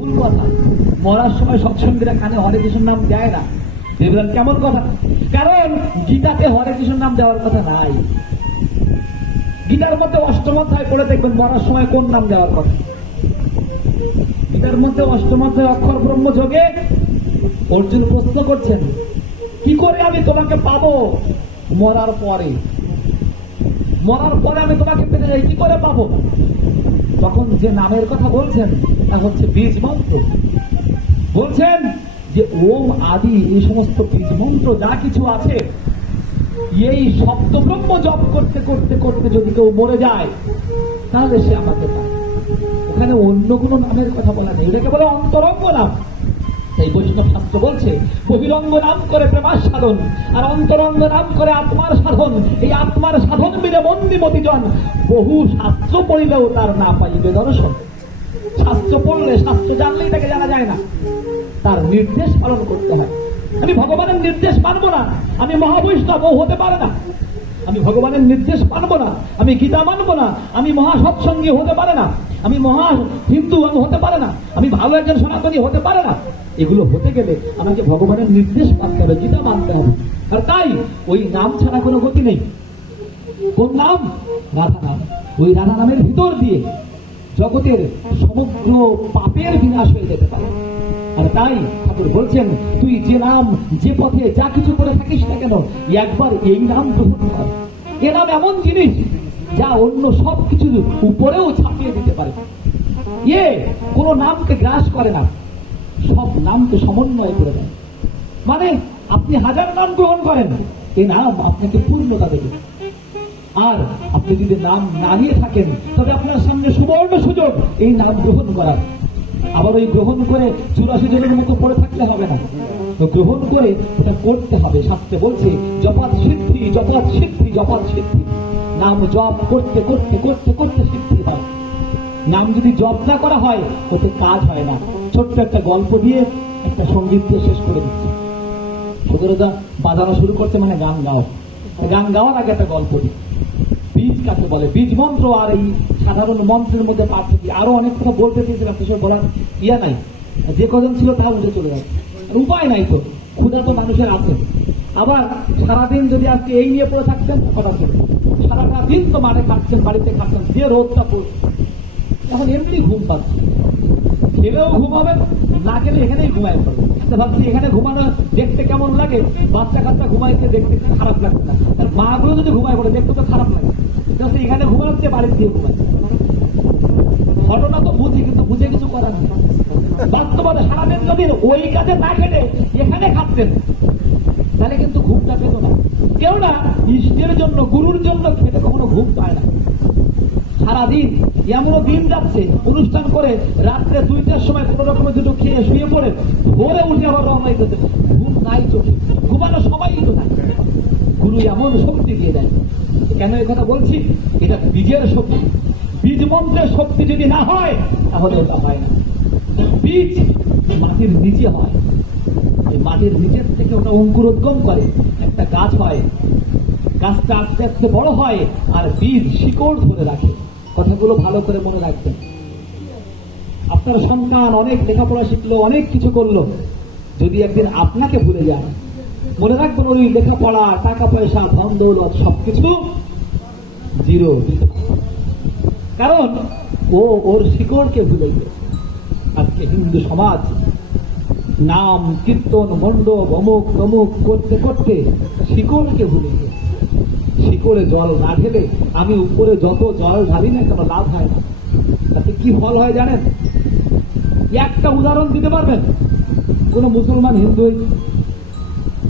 ভুল কথা। মরার সময় সৎসঙ্গীরা কানে হরে কৃষ্ণ নাম দেয় না। দেবরান কেমন কথা? কারণ গীতাতে হরে কৃষ্ণ নাম দেওয়ার কথা নাই। গীতার মধ্যে অষ্টমাধ্যায় পড়ে দেখবেন মরার সময় কোন নাম দেওয়ার কথা? গীতার মধ্যে অষ্টমাধ্যায় অক্ষর ব্রহ্ম যোগে অর্জুন প্রশ্ন করছেন, কি করে আমি তোমাকে পাবো মরার পরে? মরার পরে আমি তোমাকে পেতে যাই কি করে পাবো? তখন যে নামের কথা বলছেন, তা হচ্ছে বীজ মন্ত্র। বলছেন যে, ওম আদি এই সমস্ত বীজ মন্ত্র, যা কিছু আছে, এই শব্দ ব্রহ্ম জপ করতে করতে করতে যদি কেউ মরে যায়, তাহলে সে পায় ওখানে অন্য কোনো নামের কথা বলা নেই। এটাকে বলে অন্তরঙ্গ নাম। এই বৈষ্ণব শাস্ত্র বলছে, বহিরঙ্গ নাম করে প্রেমার সাধন, আর অন্তরঙ্গ নাম করে আত্মার সাধন। এই আত্মার সাধন মিলে মন্দিমতি জন বহু শাস্ত্র পড়িলেও তার না পাইবে দর্শন। শাস্ত্র পড়লে শাস্ত্র জানলেই তাকে জানা যায় না। তার নির্দেশ পালন করতে হয়। আমি ভগবানের নির্দেশ মানবো না। আমি মহাবৈষ্ণব হতে পারে না। আমি ভগবানের নির্দেশ মানবো না, আমি গীতা মানবো না, আমি মহা সৎসঙ্গী হতে পারে না, আমি মহা হিন্দু আমি হতে পারে না, আমি ভালো একজন সনাতনী হতে পারে না। এগুলো হতে গেলে আমাকে ভগবানের নির্দেশ মানতে হবে, গীতা মানতে হবে। আর তাই ওই নাম ছাড়া কোনো গতি নেই। কোন নাম? রাধা নাম ওই রাধা নামের ভিতর দিয়ে জগতের সমগ্র পাপের বিনাশ হয়ে যেতে পারে। আর তাই ঠাকুর বলছেন, তুই যে নাম, যে পথে যা কিছু করে থাকিস না কেন, একবার এই নাম গ্রহণ কর। এ নাম এমন জিনিস যা অন্য সব কিছুর উপরেও ছাপিয়ে দিতে পারে। ইয়ে কোনো নামকে গ্রাস করে না, সব নামকে সমন্বয় করে দেয়। মানে আপনি হাজার নাম গ্রহণ করেন এই নাম আপনাকে পূর্ণতা দেবে। আর আপনি যদি নাম না নিয়ে থাকেন, তবে আপনার সামনে সুবর্ণ সুযোগ এই নাম গ্রহণ করার। আবার ওই গ্রহণ করে চুরাশি জনের মতো পড়ে থাকলে হবে না। তো গ্রহণ করে এটা করতে হবে শাস্ত্রে বলছে, জপাত সিদ্ধি জপাত সিদ্ধি জপাত সিদ্ধি। নাম জপ করতে করতে করতে করতে সিদ্ধি হয়। নাম যদি জপ না করা হয়, ওতে কাজ হয় না। ছোট্ট একটা গল্প দিয়ে একটা সংগীত দিয়ে শেষ করে দিচ্ছে। সুতরাং বাজানো শুরু করতে মানে গান গাও। গান গাওয়ার আগে একটা গল্প দিই। বীজ কাকে বলে? বীজ মন্ত্র আর এই সাধারণ মন্ত্রের মধ্যে পার্থক্য। আরও অনেক কথা বলতে চেয়েছিলাম কিছু বলার ইয়া নাই। যে কজন ছিল তারা উঠে চলে যাবে উপায় নাই তো। ক্ষুধা তো মানুষের আছে। আবার সারাদিন যদি আজকে এই নিয়ে পড়ে থাকতেন কথা করে। সারাটা দিন তো মাঠে খাচ্ছেন, বাড়িতে খাচ্ছেন, যে রোদটা পড়ছে। এখন এমনি ঘুম পাচ্ছে। খেলেও ঘুমাবেন, না খেলে এখানেই ঘুমায় পড়বে তো ভাবছি এখানে ঘুমানো দেখতে কেমন লাগে? বাচ্চা কাচ্চা ঘুমাইছে, দেখতে খারাপ লাগছে না। আর মাগুলো যদি ঘুমায় পড়ে, দেখতে তো খারাপ লাগে। জাস্ট এখানে ঘুমাচ্ছে বাড়ির দিয়ে ঘুমায়। ঘটনা তো বুঝি, কিন্তু বুঝে কিছু করার নেই। বাস্তবতা সারাদিন যদি ওই কাজে না খেটে এখানে খাচ্ছেন তাহলে কিন্তু ঘুমটা পেত না। কেউ না ইষ্টের জন্য, গুরুর জন্য খেতে কখনো ঘুম পায় না। সারাদিন এমনও দিন যাচ্ছে, অনুষ্ঠান করে রাত্রে দুইটার সময় কোনো রকমের দুটো খেয়ে শুয়ে পড়ে, ভোরে উঠে আবার রওনা দিতেছে ঘুম নাই চোখে ঘুমানো সবাই তো নাই। গুরু এমন শক্তি দিয়ে দেয়। কেন এই কথা বলছি? এটা বীজের শক্তি। বীজ মন্ত্রের শক্তি যদি না হয়, তাহলে ওটা হয় না। বীজ মাটির নিচে হয়। মাটির নিচের থেকে ওটা অঙ্কুরোদ্গম করে। একটা গাছ হয়। গাছটা আস্তে আস্তে বড় হয় আর বীজ শিকড় ধরে রাখে। কথাগুলো ভালো করে মনে রাখবেন। আপনার সন্তান অনেক লেখাপড়া শিখলো, অনেক কিছু করল। যদি একদিন আপনাকে ভুলে যায়, মনে রাখবেন ওই লেখাপড়া টাকা পয়সা ধন দৌলত সবকিছু জিরো কারণ ও ওর শিকড়কে ভুলে গেছে। আজকে হিন্দু সমাজ নাম, কীর্তন মন্ড অমুক তমুক করতে করতে শিকড়কে ভুলে গেছে। শিকড়ে জল না ঢেলে আমি উপরে যত জল ঢালি না কেন লাভ হয় না। তাতে কি ফল হয় জানেন? একটা উদাহরণ দিতে পারবেন? কোন মুসলমান হিন্দু